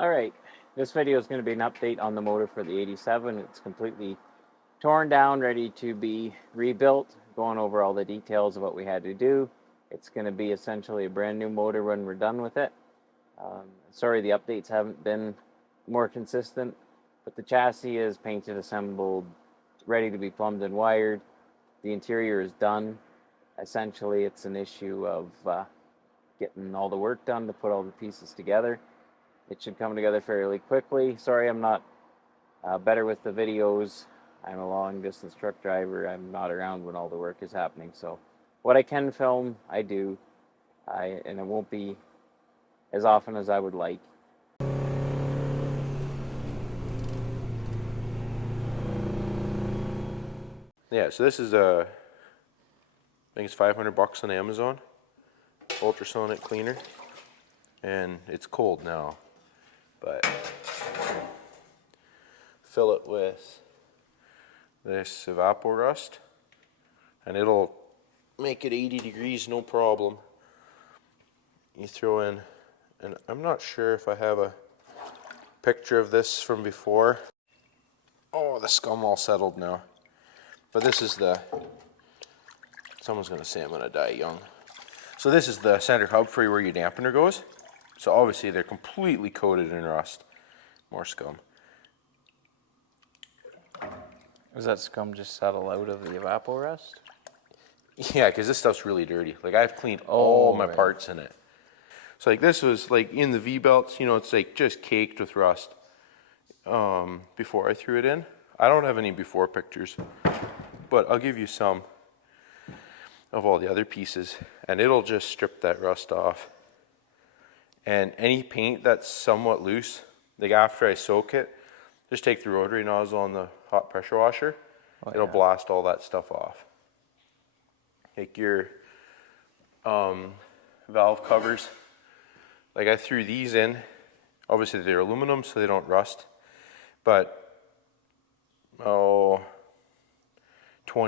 Alright, this video is going to be an update on the motor for the 87. It's completely torn down, ready to be rebuilt, going over all the details of what we had to do. It's going to be essentially a brand new motor when we're done with it. Sorry the updates haven't been more consistent, but the chassis is painted, assembled, ready to be plumbed and wired. The interior is done. Essentially it's an issue of getting all the work done to put all the pieces together. It should come together fairly quickly. Sorry I'm not better with the videos. I'm a long-distance truck driver. I'm not around when all the work is happening. So what I can film, I do. And it won't be as often as I would like. Yeah, so this is I think it's 500 bucks on Amazon. Ultrasonic cleaner. And it's cold now. But fill it with this evaporust and it'll make it 80 degrees no problem. You throw in, and I'm not sure if I have a picture of this from before. Oh, the scum all settled now. But this is the, someone's gonna say I'm gonna die young. So this is the center hub for where your dampener goes. So obviously they're completely coated in rust. More scum. Does that scum just settle out of the evaporust? Yeah, because this stuff's really dirty. Like I've cleaned all my parts in it. So like this was like in the V-belts, you know, it's like just caked with rust before I threw it in. I don't have any before pictures, but I'll give you some of all the other pieces and it'll just strip that rust off. And any paint that's somewhat loose, like after I soak it, just take the rotary nozzle on the hot pressure washer. It'll blast all that stuff off. Like your valve covers, like I threw these in. Obviously they're aluminum so they don't rust, but 20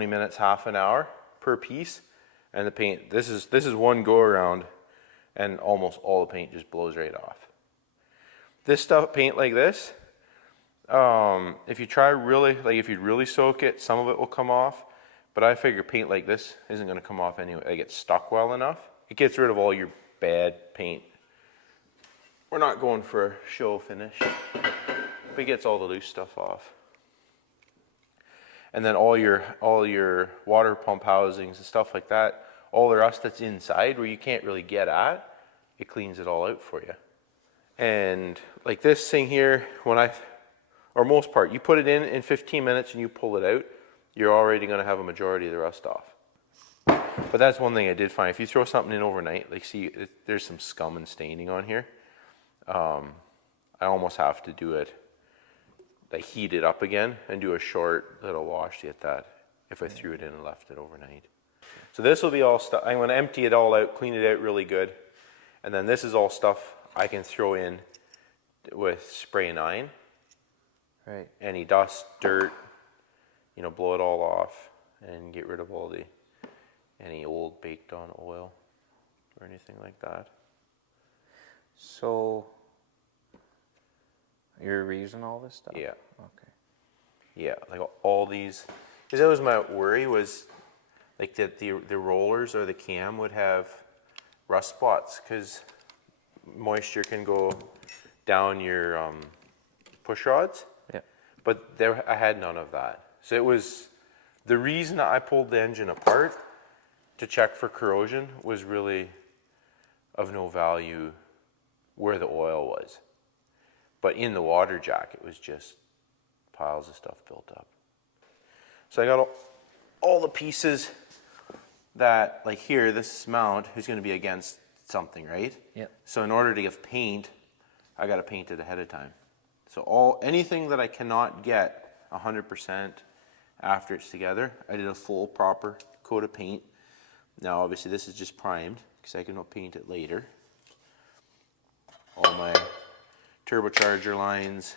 minutes, half an hour per piece. And the paint, this is one go around and almost all the paint just blows right off. This stuff, paint like this, if you try really, like if you really soak it, some of it will come off, but I figure paint like this isn't gonna come off anyway. Like it's stuck well enough. It gets rid of all your bad paint. We're not going for a show finish, but it gets all the loose stuff off. And then all your water pump housings and stuff like that, all the rust that's inside where you can't really get at, it cleans it all out for you. And like this thing here, or most part, you put it in 15 minutes and you pull it out, you're already gonna have a majority of the rust off. But that's one thing I did find. If you throw something in overnight, like see, there's some scum and staining on here. I almost have to do it, like heat it up again and do a short little wash to get that if I threw it in and left it overnight. So this will be all stuff, I'm gonna empty it all out, clean it out really good. And then this is all stuff I can throw in with spray 9. Right. Any dust, dirt, you know, blow it all off and get rid of all any old baked on oil or anything like that. So you're reusing all this stuff? Yeah. Okay. Yeah, like all these, because that was my worry, was like that the rollers or the cam would have rust spots because moisture can go down your push rods. Yeah. But I had none of that. So it was, the reason I pulled the engine apart to check for corrosion was really of no value where the oil was. But in the water jack, it was just piles of stuff built up. So I got all the pieces that, like here, this mount is going to be against something, right? Yeah. So in order to give paint, I got to paint it ahead of time. So anything that I cannot get 100% after it's together, I did a full proper coat of paint. Now obviously this is just primed because I can paint it later. All my turbocharger lines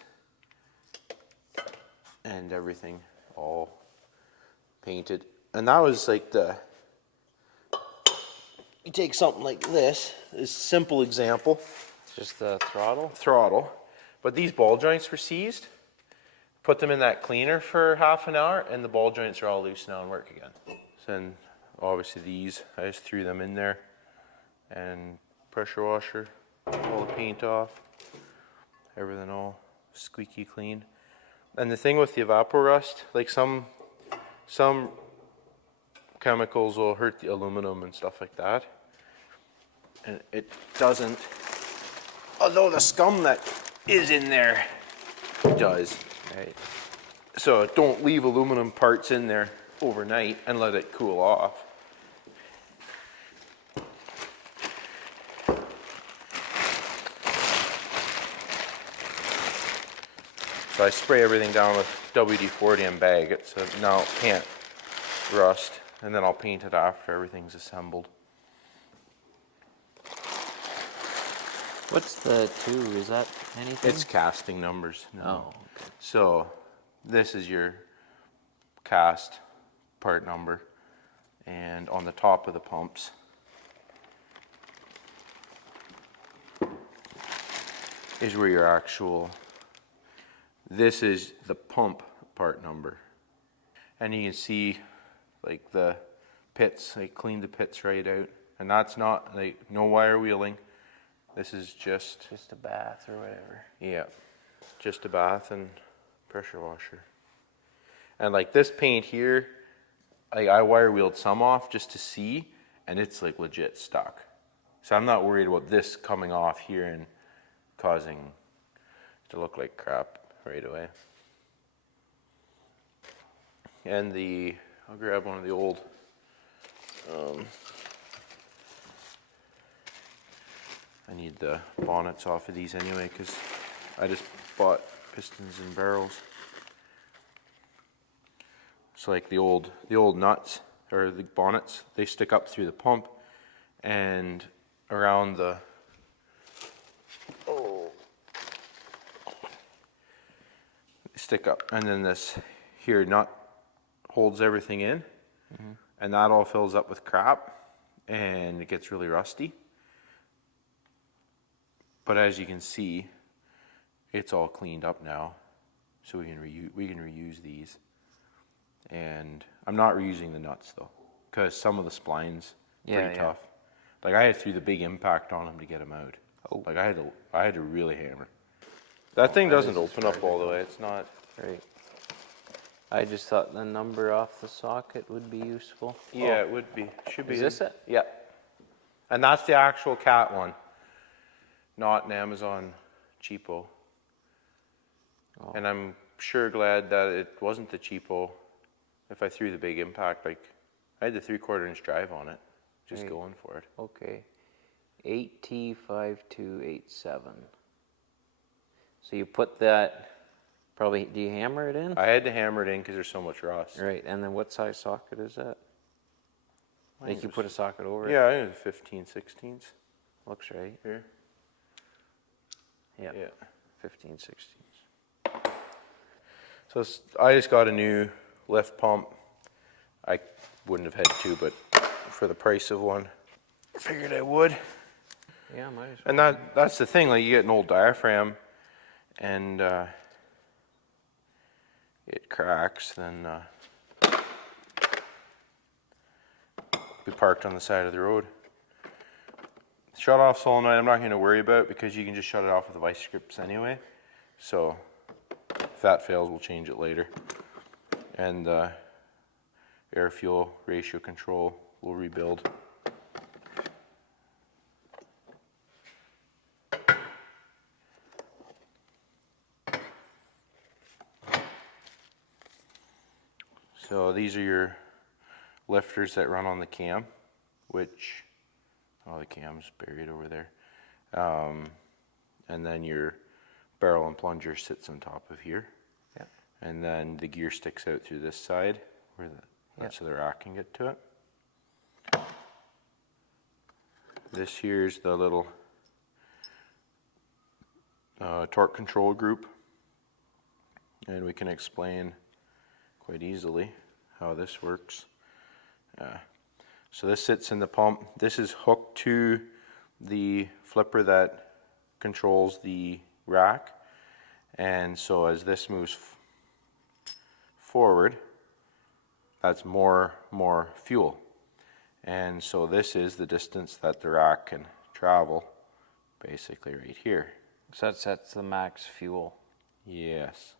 and everything all painted. And that was like you take something like this simple example. Just the throttle? Throttle. But these ball joints were seized. Put them in that cleaner for half an hour, and the ball joints are all loose now and work again. So then, obviously these, I just threw them in there, and pressure washer, all the paint off, everything all squeaky clean. And the thing with the evaporust, like some chemicals will hurt the aluminum and stuff like that, and it doesn't. Although the scum that is in there does. Right. So don't leave aluminum parts in there overnight and let it cool off. So I spray everything down with WD-40 and bag it so now it can't rust, and then I'll paint it after everything's assembled. What's the 2? Is that anything? It's casting numbers. No. Oh, okay. So this is your cast part number, and on the top of the pumps is where your actual, this is the pump part number. And you can see like the pits, I cleaned the pits right out, and that's not like no wire wheeling. This is just a bath or whatever. Yeah, just a bath and pressure washer. And like this paint here, I wire wheeled some off just to see, and it's like legit stuck. So I'm not worried about this coming off here and causing it to look like crap right away. And I'll grab one of the old I need the bonnets off of these anyway, because I just bought pistons and barrels. So like the old nuts or the bonnets, they stick up through the pump and around the stick up, and then this here nut holds everything in, and that all fills up with crap and it gets really rusty. But as you can see, it's all cleaned up now, so we can reuse these. And I'm not reusing the nuts though, because some of the splines pretty tough. Like I had to throw the big impact on them to get them out. Oh. Like I had to really hammer. That thing doesn't open up all the way. It's not. Right. I just thought the number off the socket would be useful. Yeah, it would be. Should be. Is this it? Yeah. And that's the actual Cat one. Not an Amazon cheapo. Oh. And I'm sure glad that it wasn't the cheapo. If I threw the big impact, like I had the 3/4 inch drive on it, just going for it. Okay. 8T5287. So you put that, probably, do you hammer it in? I had to hammer it in because there's so much rust. Right, and then what size socket is that? Like you put a socket over it? Yeah, I think it's 15/16. Looks right. Here. Yeah. 15/16. So I just got a new lift pump. I wouldn't have had to, but for the price of one, I figured I would. Yeah, might as well. And that's the thing, like you get an old diaphragm and it cracks, then be parked on the side of the road. Shut off solenoid I'm not going to worry about because you can just shut it off with the vice grips anyway. So if that fails, we'll change it later. And air fuel ratio control we'll rebuild. So these are your lifters that run on the cam, which, oh, the cam's buried over there. And then your barrel and plunger sits on top of here. Yeah. And then the gear sticks out through this side, where so the rack can get to it. This here's the little torque control group, and we can explain quite easily how this works. So this sits in the pump. This is hooked to the flipper that controls the rack, And so as this moves forward, that's more fuel. And so this is the distance that the rack can travel, basically right here. So that sets the max fuel, Yes.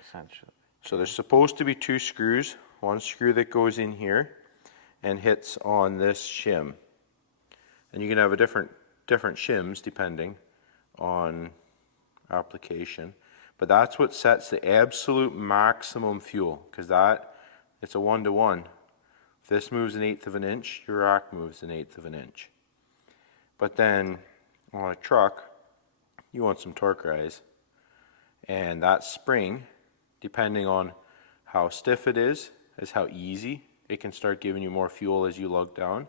essentially. So there's supposed to be 2 screws, one screw that goes in here and hits on this shim. And you can have a different shims depending on application. But that's what sets the absolute maximum fuel, because it's a 1-to-1. If this moves 1/8 of an inch, your rack moves 1/8 of an inch. But then on a truck, you want some torque rise. And that spring, depending on how stiff it is how easy it can start giving you more fuel as you lug down.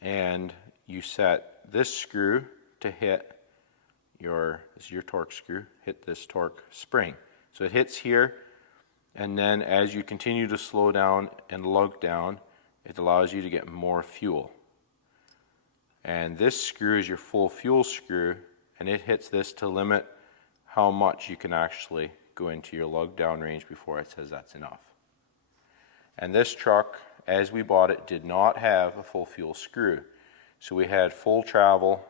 And you set this screw to hit this is your torque screw, hit this torque spring. So it hits here, and then as you continue to slow down and lug down, it allows you to get more fuel. And this screw is your full fuel screw, and it hits this to limit how much you can actually go into your lug down range before it says that's enough. And this truck, as we bought it, did not have a full fuel screw. So we had full travel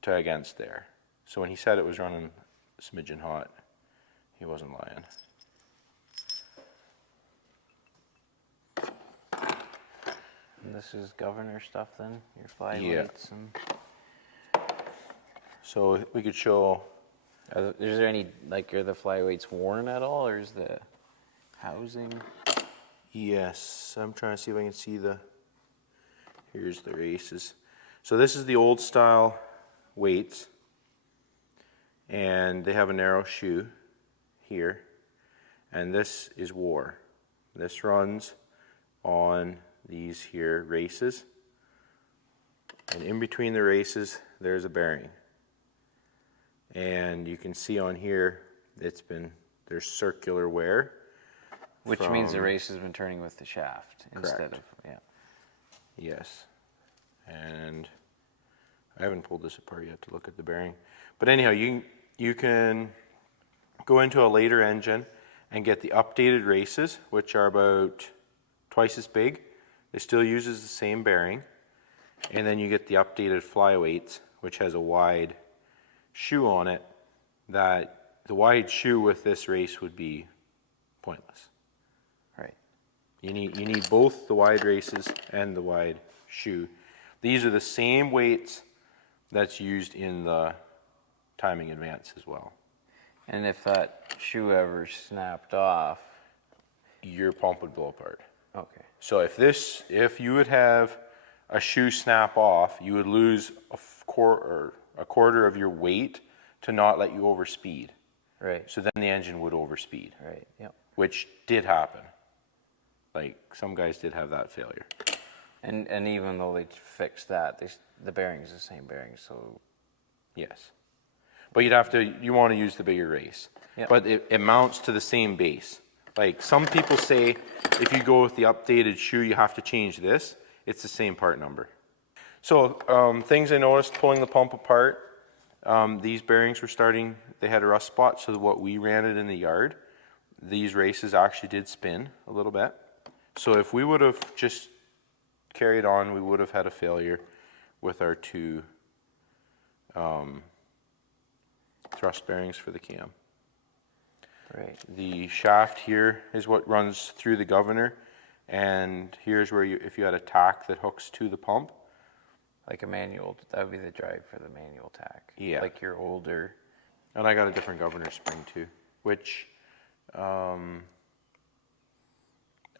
to against there. So when he said it was running a smidgen hot, he wasn't lying. And this is governor stuff then, your flyweights. Yeah. And So we could show. Is there any, like, are the flyweights worn at all, or is the housing? Yes, I'm trying to see if I can see here's the races. So this is the old style weights, and they have a narrow shoe here, and this is war. This runs on these here races, and in between the races there's a bearing. And you can see on here there's circular wear. Which means the race has been turning with the shaft instead of, yeah. Yes. And I haven't pulled this apart yet to look at the bearing. But anyhow, you can go into a later engine and get the updated races, which are about twice as big. It still uses the same bearing. And then you get the updated flyweights, which has a wide shoe on it, that the wide shoe with this race would be pointless. Right. You need both the wide races and the wide shoe. These are the same weights that's used in the timing advance as well. And if that shoe ever snapped off, your pump would blow apart. okay. So if you would have a shoe snap off, you would lose a quarter of your weight to not let you overspeed. Right. So then the engine would overspeed. Right. Yep. Which did happen. Like some guys did have that failure. And even though they fixed that, the bearing's the same bearing, so. Yes. But you want to use the bigger race. Yep. But it mounts to the same base. Like some people say, if you go with the updated shoe, you have to change this. It's the same part number. So things I noticed pulling the pump apart, these bearings were they had a rust spot, so what we ran it in the yard, these races actually did spin a little bit. So if we would have just carried on, we would have had a failure with our 2 thrust bearings for the cam. Right. The shaft here is what runs through the governor, and here's where if you had a tack that hooks to the pump. Like a manual, that would be the drive for the manual tack. Yeah. Like your older. And I got a different governor spring too, which I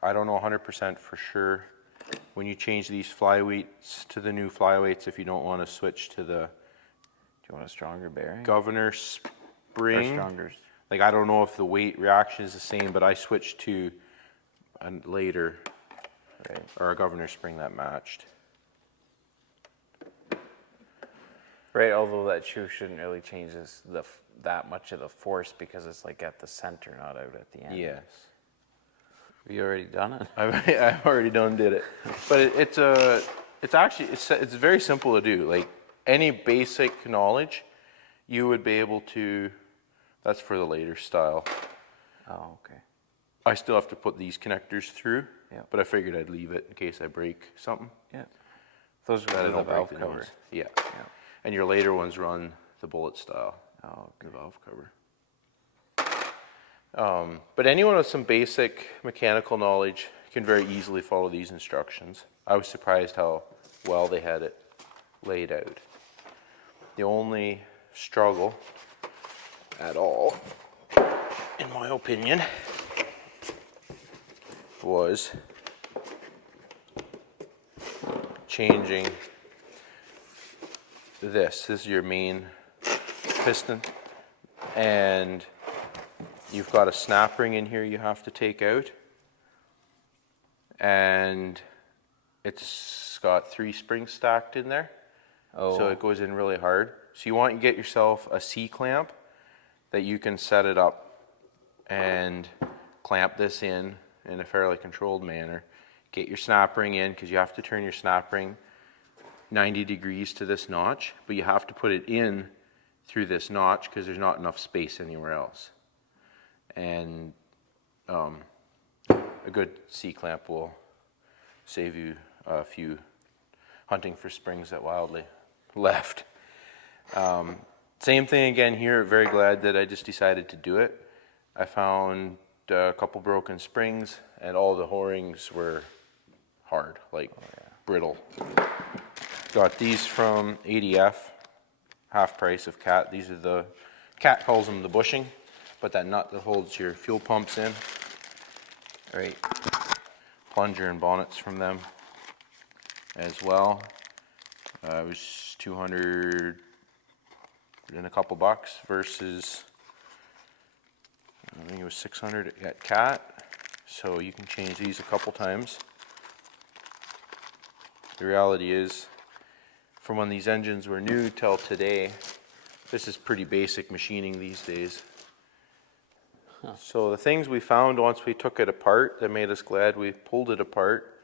don't know 100% for sure. When you change these flyweights to the new flyweights, if you don't want to switch to the Do you want a stronger bearing? governor Or spring, stronger. like I don't know if the weight reaction is the same, but I switched to a later Right. or a governor spring that matched. Right, although that shoe shouldn't really change that much of the force because it's like at the center, not out at the end. Yes. Have you already done it? I've already did it, but it's very simple to do. Like any basic knowledge, you would be able to That's for the later style. Oh, okay. I still have to put these connectors through, Yeah. but I figured I'd leave it in case I break something. Yeah. Those That are I the don't break valve the cover. nose. Yeah. Yeah. And your later ones run the bullet style. Oh, okay. The valve cover. But anyone with some basic mechanical knowledge can very easily follow these instructions. I was surprised how well they had it laid out. The only struggle at all, in my opinion, was changing this. This is your main piston, and you've got a snap ring in here you have to take out, and it's got 3 springs stacked in there. Oh. So it goes in really hard. So you want to get yourself a C-clamp that you can set it up and clamp this in a fairly controlled manner. Get your snap ring in, because you have to turn your snap ring 90 degrees to this notch, but you have to put it in through this notch because there's not enough space anywhere else. And a good C-clamp will save you a few hunting for springs that wildly left. Same thing again here. Very glad that I just decided to do it. I found a couple broken springs, and all the O-rings were hard, like brittle. Got these from ADF, half price of Cat. These are the, Cat calls them the bushing, but that nut that holds your fuel pumps in. Right. Plunger and bonnets from them as well. It was 200 and a couple bucks versus, I think it was 600 at Cat. So you can change these a couple times. The reality is, from when these engines were new till today, this is pretty basic machining these days. So the things we found once we took it apart that made us glad we pulled it apart,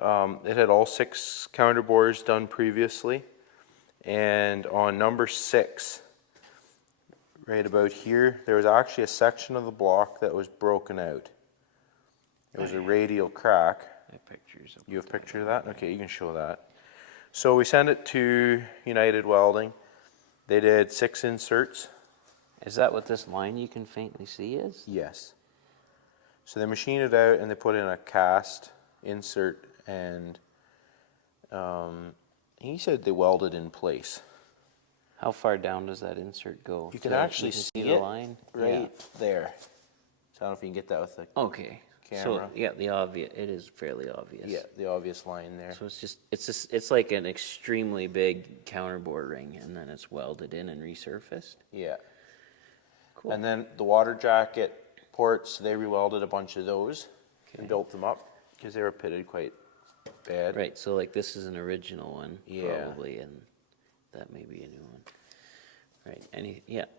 it had all 6 counterbores done previously, and on number 6, right about here, there was actually a section of the block that was broken out. It was a radial crack. Pictures. You have a picture of that? Okay, you can show that. So we sent it to United Welding. They did 6 inserts. Is that what this line you can faintly see is? Yes. So they machined it out and they put in a cast insert, and he said they welded in place. How far down does that insert go? You can So actually can see the it line right there. So I don't know if you can get that with the Okay. camera. So yeah, the obvious. It is fairly obvious. Yeah, the obvious line there. So it's like an extremely big counterbore ring, and then it's welded in and resurfaced. Yeah. Cool. And then the water jacket ports, they rewelded a bunch of those and built them up because they were pitted quite bad. Right. So like this is an original one, Yeah. probably, and that may be a new one. Right.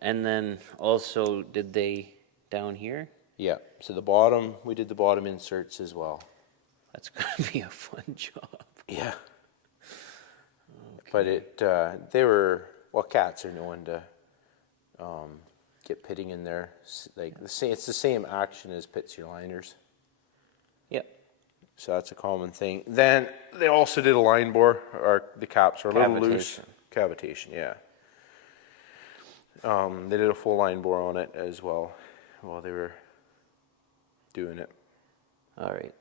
And then also, did they down here? Yeah. So the bottom, we did the bottom inserts as well. That's gonna be a fun job. Yeah. Okay. But they were, well, Cats are known to get pitting in there. Like it's the same action as pits your liners. Yep. So that's a common thing. Then they also did a line bore, or the caps are a little loose. Cavitation, yeah. They did a full line bore on it as well while they were doing it. All right.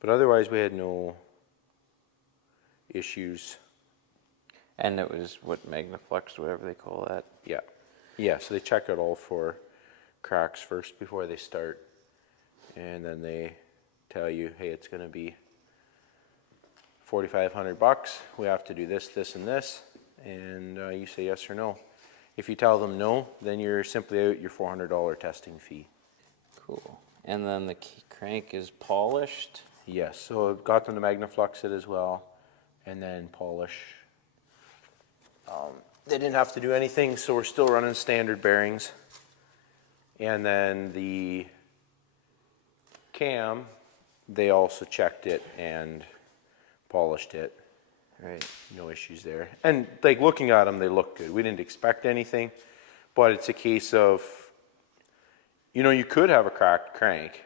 But otherwise, we had no issues. And it was what, Magnaflex, whatever they call that. Yeah. Yeah, so they check it all for cracks first before they start. And then they tell you, hey, it's going to be $4,500. We have to do this, this, and this. And you say yes or no. If you tell them no, then you're simply out your $400 testing fee. Cool. And then the crank is polished. Yes, so I've got them to Magnaflux it as well, and then polish. They didn't have to do anything, so we're still running standard bearings. And then the cam, they also checked it and polished it. Right. No issues there. And like looking at them, they look good. We didn't expect anything. but it's a case of, you know, you could have a cracked crank,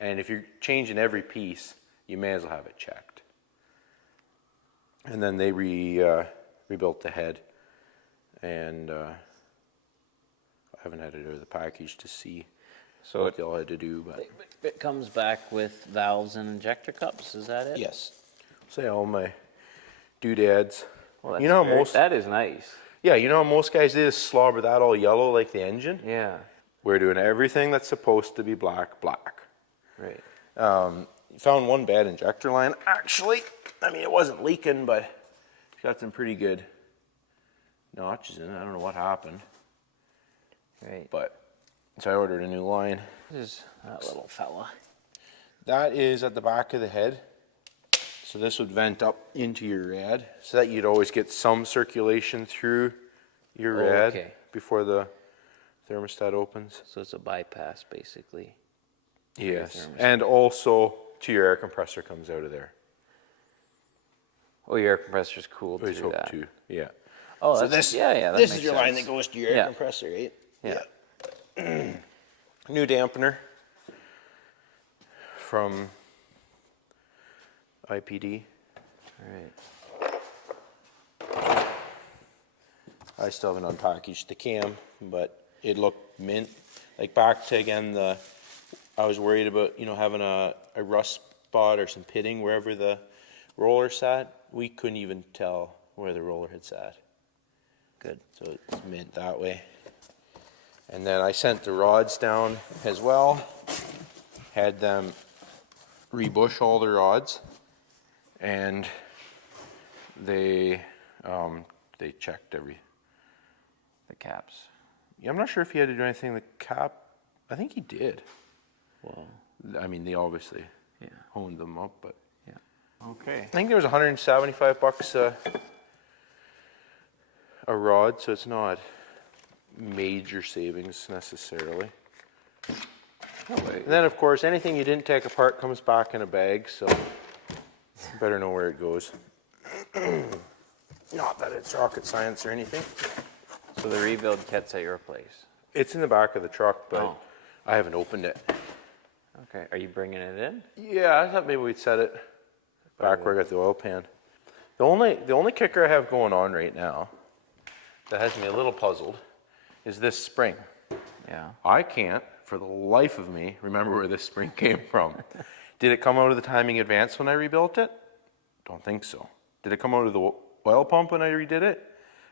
and if you're changing every piece, you may as well have it checked. And then they rebuilt the head, and I haven't had it out of the package to see what they all had to do. But It comes back with valves and injector cups, is that it? yes, say all my doodads. Well, that's You know how very, most, that is nice. yeah, you know how most guys do is slobber that all yellow like the engine? Yeah. We're doing everything that's supposed to be black, black. Right. Found one bad injector line, actually. I mean, it wasn't leaking, but it's got some pretty good notches in it. I don't know what happened. Right. But, so I ordered a new line. This is that little fella. That is at the back of the head. So this would vent up into your rad, so that you'd always get some circulation through your rad okay. before the thermostat opens. So it's a bypass, basically. Yes, and also to your air compressor comes out of there. Oh, your air compressor's cooled Always through hope that. to, yeah. Oh, So that's, this, yeah, that this makes is your sense. line that goes to your air Yeah. compressor, right? Yeah. New dampener from IPD. All right. I still haven't unpackaged the cam, but it looked mint. Like back to again I was worried about, you know, having a rust spot or some pitting wherever the roller sat. We couldn't even tell where the roller had sat. Good. So it's mint that way. And then I sent the rods down as well. Had them rebush all the rods, and they checked the caps. Yeah, I'm not sure if he had to do anything. The cap, I think he did. Well, I mean, they obviously yeah. honed them up, but Yeah. Okay. I think there was $175 a rod, so it's not major savings necessarily. And then, of course, anything you didn't take apart comes back in a bag, so you better know where it goes. Not that it's rocket science or anything. So the rebuild kit's at your place. It's in the back of the truck, but Oh. I haven't opened it. Okay. Are you bringing it in? Yeah, I thought maybe we'd set it back where I got the oil pan. The only kicker I have going on right now that has me a little puzzled is this spring. Yeah. I can't, for the life of me, remember where this spring came from. Did it come out of the timing advance when I rebuilt it? Don't think so. Did it come out of the oil pump when I redid it?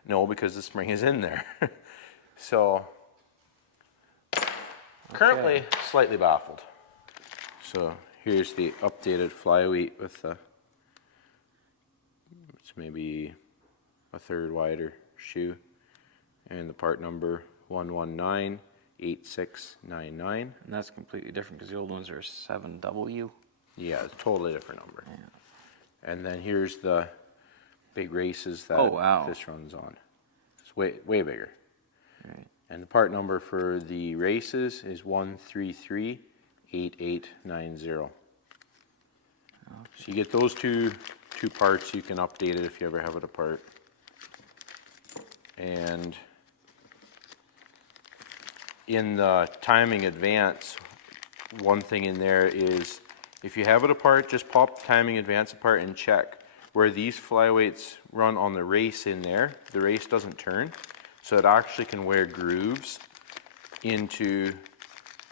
No, because the spring is in there. So, currently slightly baffled. So here's the updated flyweight with it's maybe a third wider shoe, and the part number 1198699. And that's completely different because the old ones are 7W. Yeah, it's a totally different number. Yeah. And then here's the big races that Oh, wow. this runs on. It's way bigger. Right. And the part number for the races is 1338890. So you get those two parts. You can update it if you ever have it apart. And in the timing advance, one thing in there is if you have it apart, just pop the timing advance apart and check where these flyweights run on the race in there. The race doesn't turn, so it actually can wear grooves into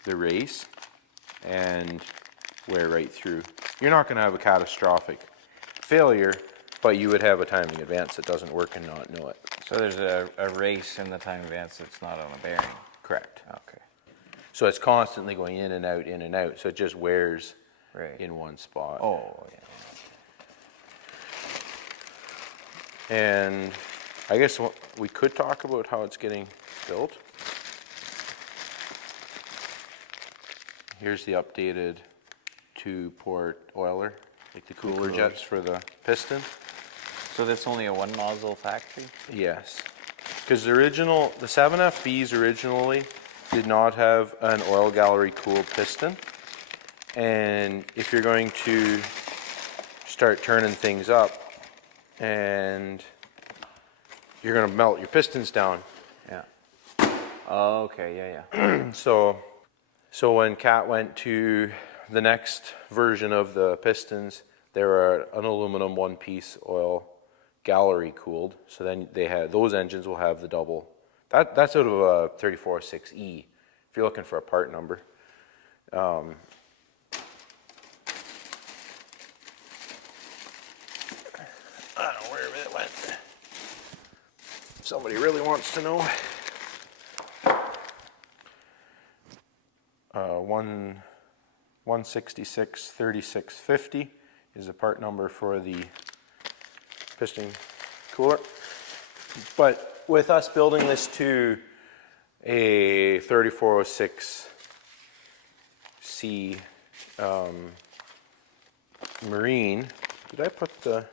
the race and wear right through. You're not going to have a catastrophic failure, but you would have a timing advance that doesn't work and not know it. So there's a race in the time advance that's not on a bearing. Correct. Okay. So it's constantly going in and out, so it just wears Right. in one spot. Oh, yeah. And I guess we could talk about how it's getting built. Here's the updated 2-port oiler, like the cooler jets for the piston. So that's only a one nozzle factory? Yes, because the 7FBs originally did not have an oil gallery cooled piston. And if you're going to start turning things up and you're going to melt your pistons down, Yeah. Oh, okay, yeah. So when Cat went to the next version of the pistons, they were an aluminum one-piece oil gallery cooled. So then they had those engines will have the double. That's out of a 3406E. If you're looking for a part number. I don't know where it went. If somebody really wants to know. 1663650 is the part number for the piston cooler. But with us building this to a 3406C Marine, did I put the...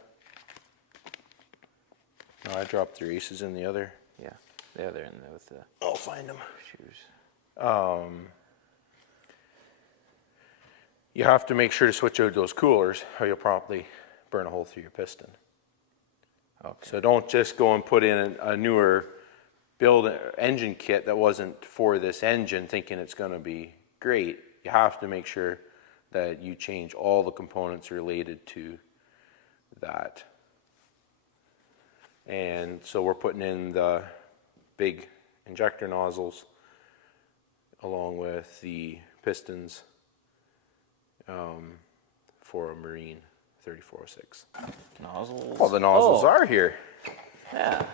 No, I dropped the races in the other. Yeah, the other end with the I'll find them. shoes. You have to make sure to switch out those coolers or you'll promptly burn a hole through your piston. Okay. So don't just go and put in a newer engine kit that wasn't for this engine thinking it's going to be great. You have to make sure that you change all the components related to that. And so we're putting in the big injector nozzles along with the pistons for a Marine 3406. Nozzles? Well, the nozzles are here. Yeah.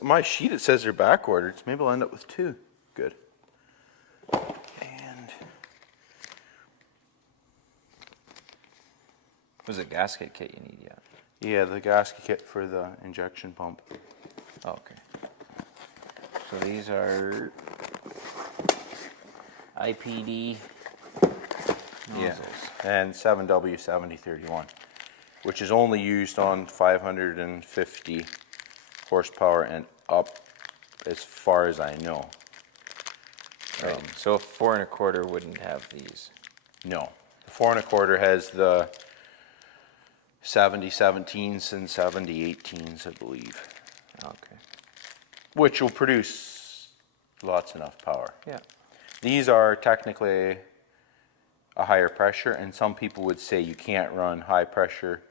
My sheet, it says they're back ordered, so maybe I'll end up with two. Good. And Was it gasket kit you need yet? yeah, the gasket kit for the injection pump. Oh, okay. So these are IPD nozzles. And 7W7031, which is only used on 550 horsepower and up, as far as I know. Right. So a 4 1/4 wouldn't have these. No, the 4 1/4 has the 7017s and 7018s, I believe. Okay. Which will produce lots enough power. Yeah. These are technically a higher pressure, and some people would say you can't run high pressure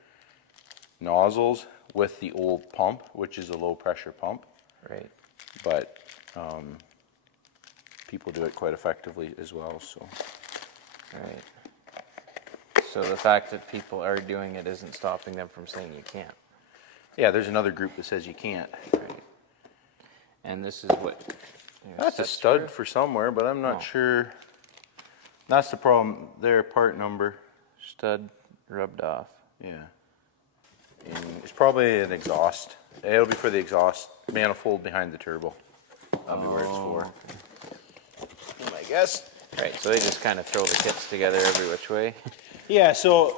nozzles with the old pump, which is a low pressure pump. Right. But people do it quite effectively as well. So. Right. So the fact that people are doing it isn't stopping them from saying you can't. Yeah, there's another group that says you can't. Right. And this is what? That's a stud for somewhere, but I'm not sure. That's the problem. Their part number. Stud rubbed off. Yeah. And it's probably an exhaust. It'll be for the exhaust manifold behind the turbo. That'll be where it's for. I guess. Right, so they just kind of throw the kits together every which way. Yeah, so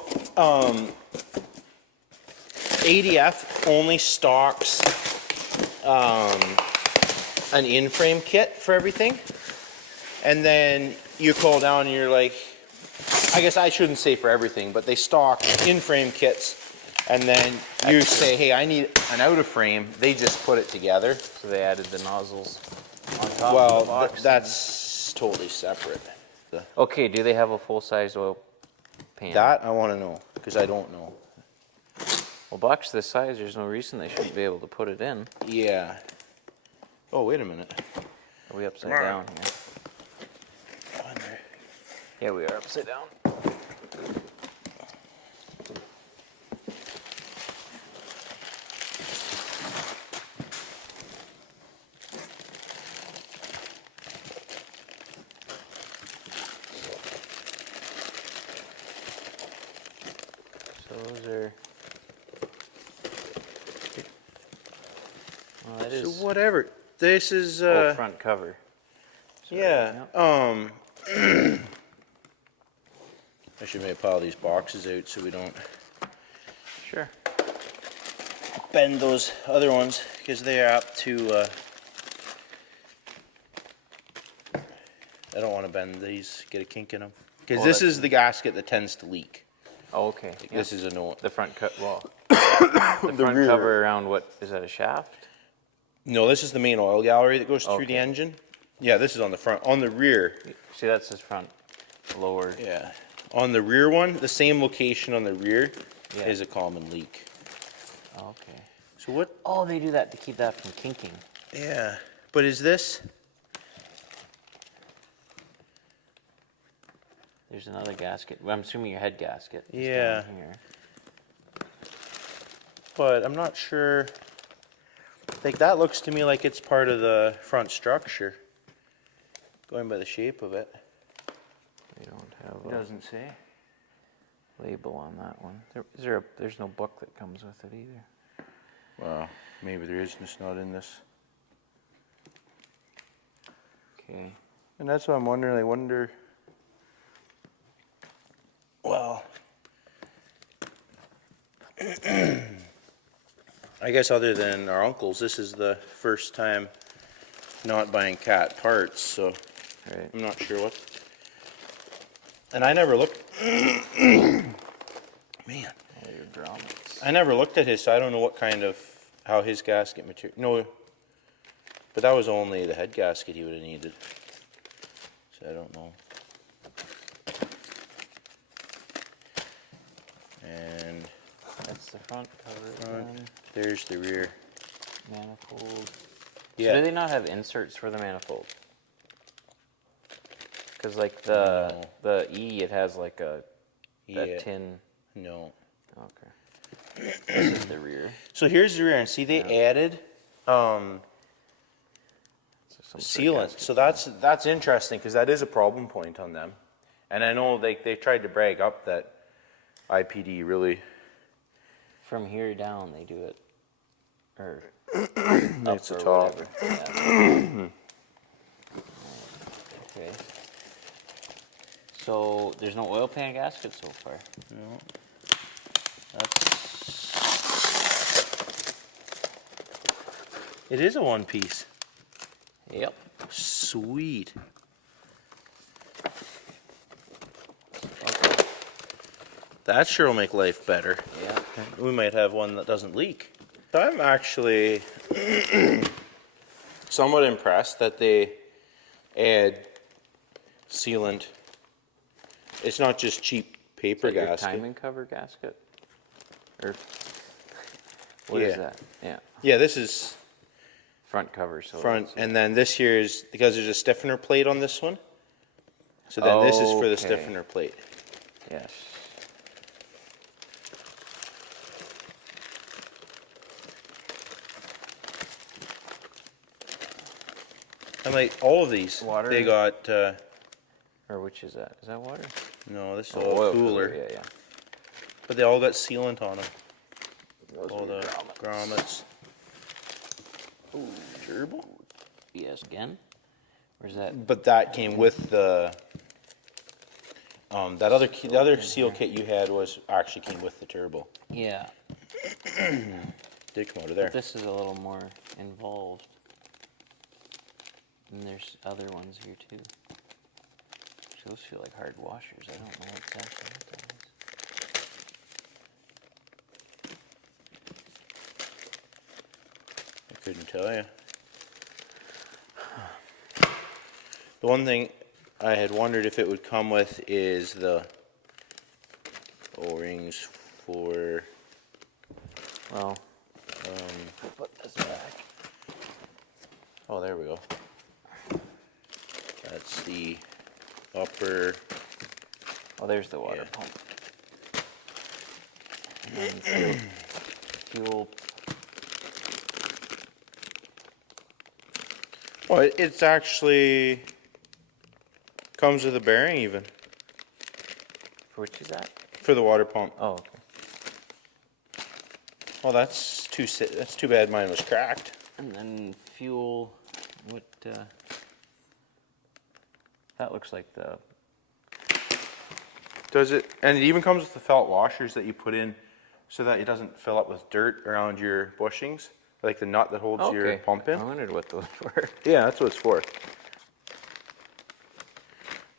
ADF only stocks an in-frame kit for everything. And then you call down and you're like, I guess I shouldn't say for everything, but they stock in-frame kits. And then you say, hey, I need an out-of-frame. They just put it together. So they added the nozzles on top of the Well, box. that's totally separate. Okay, do they have a full-size oil pan? That I want to know, because I don't know. Well, box this size, there's no reason they shouldn't be able to put it in. Yeah. Oh, wait a minute. Are we upside down here? Yeah, we are upside down. So those are... Well, that is... So whatever. This is front cover. So, yeah. I should maybe pile these boxes out so we don't Sure. bend those other ones, because they are apt to I don't want to bend these, get a kink in them, because this is the gasket that tends to leak. Oh, okay. This is a no. The front cut. Well, the front cover around what is that? A shaft? No, this is the main oil gallery that goes through Okay. the engine. Yeah, this is on the front. On the rear. See, that's his front lower. Yeah. On the rear one, the same location on the rear Yeah. is a common leak. Okay. So what? Oh, they do that to keep that from kinking. Yeah. But is this? There's another gasket. Well, I'm assuming your head gasket is Yeah. down here. But I'm not sure. Like that looks to me like it's part of the front structure. Going by the shape of it. We don't have It a doesn't say. label on that one. There's no book that comes with it either. Well, maybe there is, just not in this. Okay. And that's what I'm wondering. I wonder. Well, I guess other than our uncles, this is the first time not buying cat parts, so Right. I'm not sure what. And I never looked. Man, All your grommets. I never looked at his, so I don't know what kind of how his gasket material. No, but that was only the head gasket he would have needed. So I don't know. And That's the front cover. front, Again. there's the rear. Manifold. Yeah. So do they not have inserts for the manifold? Because like the E, it has like a Yeah. tin. No. Okay. This is the rear. So here's the rear, and see they added So some sort of sealant. gasket. So that's interesting because that is a problem point on them. And I know they tried to brag up that IPD really. From here down, they do it. Or It's up the or top. whatever. Yeah. Okay. So there's no oil pan gasket so far. No. It is a one piece. Yep. Sweet. That sure will make life better. Yeah. We might have one that doesn't leak. I'm actually somewhat impressed that they add sealant. It's not just cheap paper Is that your gasket. timing cover gasket? Or what is Yeah. that? Yeah. Yeah, this is Front cover. So front, that's- and then this here is because there's a stiffener plate on this one. So then this is for the Okay. stiffener plate. Yes. And like all of these, Water? they got Or which is that? Is that water? no, this is Oh, all oil cooler, Yeah, yeah. but they all got sealant on them. Those All are your the grommets. Ooh, gerbil. BS again. Where's that? But that came with the the other seal kit you had was actually came with the turbo. Yeah. Did come out of there. But this is a little more involved. And there's other ones here too. Those feel like hard washers. I don't know exactly what that is. I couldn't tell you. The one thing I had wondered if it would come with is the O-rings for Well, put this back. oh, there we go. That's the upper. Oh, there's the water Yeah. pump. And then fuel. Oh, it's actually comes with a bearing even For which is that? for the water pump. Oh, okay. Oh, that's too bad mine was cracked. And then fuel. What? That looks like the. Does it? And it even comes with the felt washers that you put in so that it doesn't fill up with dirt around your bushings, like the nut that holds your Okay. pump in. I wondered what those were. Yeah, that's what it's for.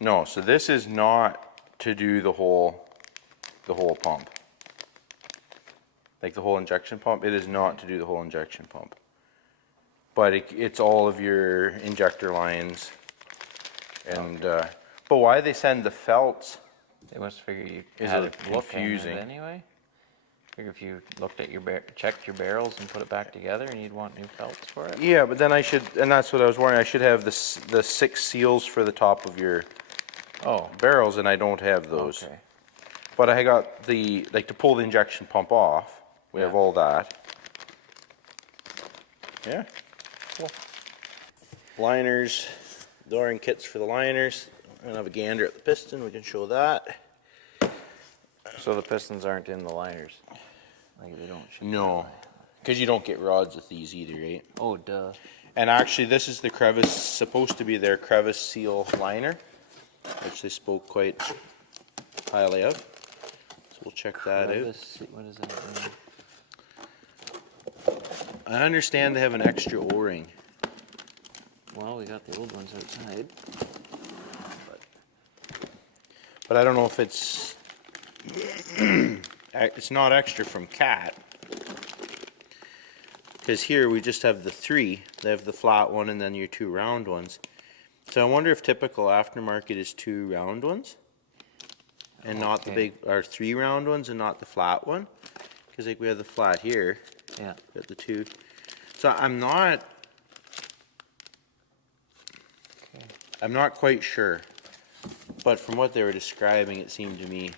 No, so this is not to do the whole pump. Like the whole injection pump, it is not to do the whole injection pump. But it's all of your injector lines And but why they send the felts? They must figure you Is had it a look at confusing? it anyway. Figure if you looked at your checked your barrels and put it back together, and you'd want new felts for it. Yeah, but then I should, and that's what I was wondering. I should have the 6 seals for the top of your barrels, and I don't have those. Okay. But I got the, like, to pull the injection pump off. We have all that. Yeah. Cool. Liners, dooring kits for the liners. And have a gander at the piston. We can show that. So the pistons aren't in the liners. Like they don't. No, because you don't get rods with these either, right? Oh, duh. And actually, this is the crevice, supposed to be their crevice seal liner, which they spoke quite highly of. So we'll check that out. What is that? I understand they have an extra O-ring. Well, we got the old ones outside. But I don't know if it's it's not extra from Cat, because here we just have the 3. They have the flat one and then your 2 round ones. So I wonder if typical aftermarket is 2 round ones and not the big, or 3 round ones and not the flat one, because like we have the flat here. Yeah. Got the 2. So I'm not quite sure. But from what they were describing, it seemed to me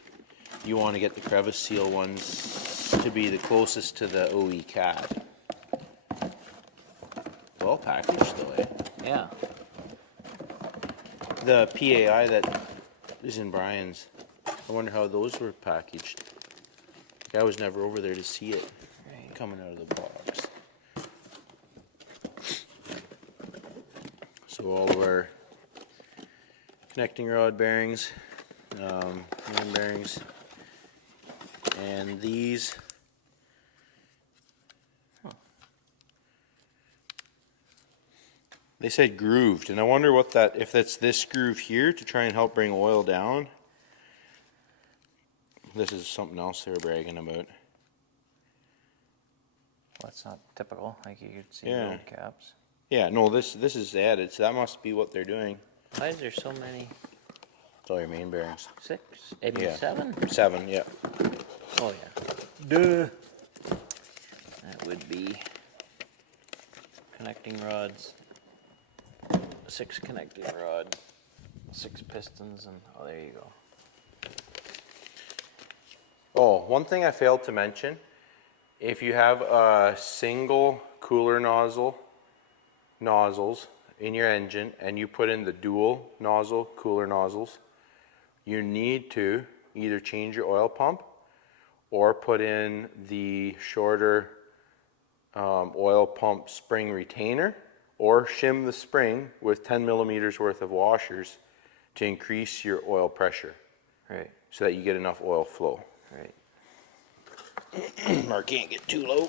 you want to get the crevice seal ones to be the closest to the OE Cat. Well packaged though, eh? Yeah. The PAI that is in Brian's, I wonder how those were packaged. I was never over there to see it coming out of the box. So all of our connecting rod bearings, main bearings, and these. They said grooved, and I wonder what that, if that's this groove here to try and help bring oil down. This is something else they were bragging about. Well, that's not typical. Like you could see the old caps. Yeah, no, this is added, so that must be what they're doing. Why is there so many? It's all your main bearings. 6? 87? 7, yeah. Oh yeah. Duh. That would be connecting rods. 6 connecting rod, 6 pistons, and oh, there you go. Oh, one thing I failed to mention, if you have a single cooler nozzles in your engine and you put in the dual nozzle cooler nozzles, you need to either change your oil pump or put in the shorter oil pump spring retainer, or shim the spring with 10 millimeters worth of washers to increase your oil pressure. Right. So that you get enough oil flow. Right. Or can't get too low.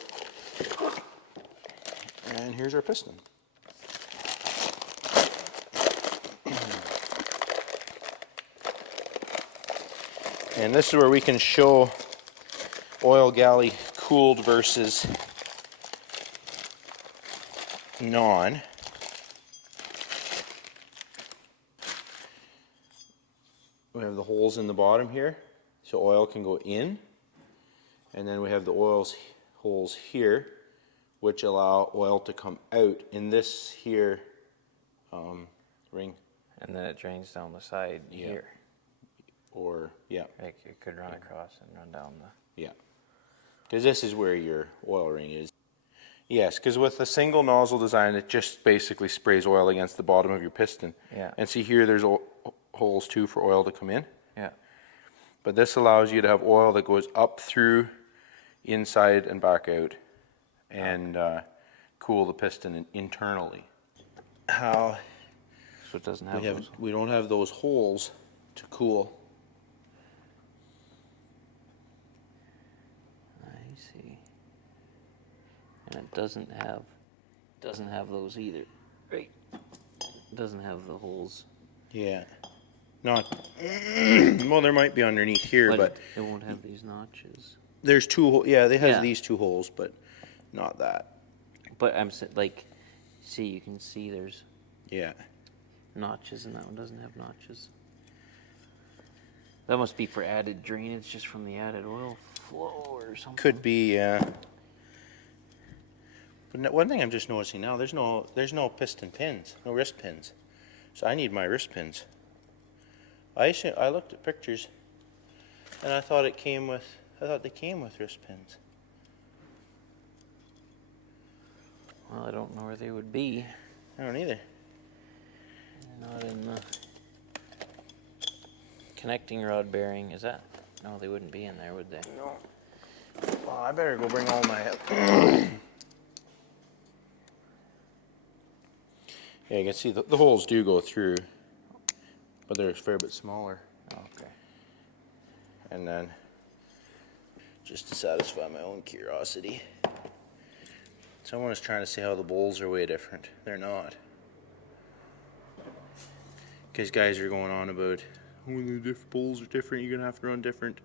And here's our piston. And this is where we can show oil galley cooled versus non. We have the holes in the bottom here, so oil can go in, and then we have the holes here, which allow oil to come out in this here ring. And then it drains down the side here. Or Like it could run across and run down the. because this is where your oil ring is. Yes, because with a single nozzle design, it just basically sprays oil against the bottom of your piston. Yeah. And see here, there's holes too for oil to come in. Yeah. But this allows you to have oil that goes up through, inside, and back out, and cool the piston internally. How? So it doesn't have those. We don't have those holes to cool. I see. And it doesn't have those either. Right. It doesn't have the holes. Yeah. Not. Well, there might be underneath here, but it won't have these notches. there's 2. Yeah, they have these 2 holes, but not that. But I'm like, see, you can see there's. Yeah. notches, and that one doesn't have notches. That must be for added drainage, just from the added oil flow or something. Could be, yeah. But one thing I'm just noticing now, there's no piston pins, no wrist pins. So I need my wrist pins. I looked at pictures, and I thought they came with wrist pins. Well, I don't know where they would be. I don't either. They're not in the connecting rod bearing. Is that? No, they wouldn't be in there, would they? No. Well, I better go bring all my. Yeah, you can see the holes do go through, but they're a fair bit smaller. Okay. And then, just to satisfy my own curiosity, someone was trying to say how the bowls are way different. They're not. Because guys are going on about, oh, the bowls are different, you're going to have to run different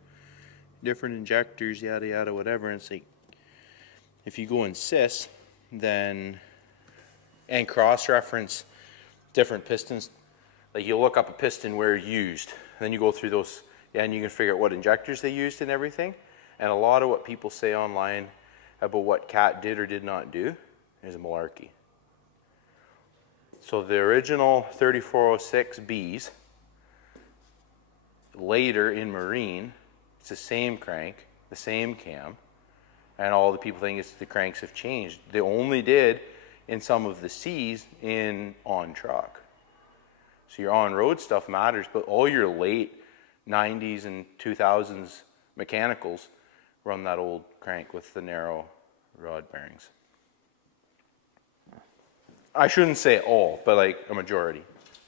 injectors, yada yada, whatever. And it's like, if you go in cis, then, and cross-reference different pistons, like you look up a piston where used, then you go through those, yeah, and you can figure out what injectors they used and everything. And a lot of what people say online about what Cat did or did not do is a malarkey. So the original 3406Bs, later in marine, it's the same crank, the same cam, and all the people think it's the cranks have changed. They only did in some of the C's on truck. So your on-road stuff matters, but all your late 90s and 2000s mechanicals run that old crank with the narrow rod bearings. I shouldn't say all, but like a majority.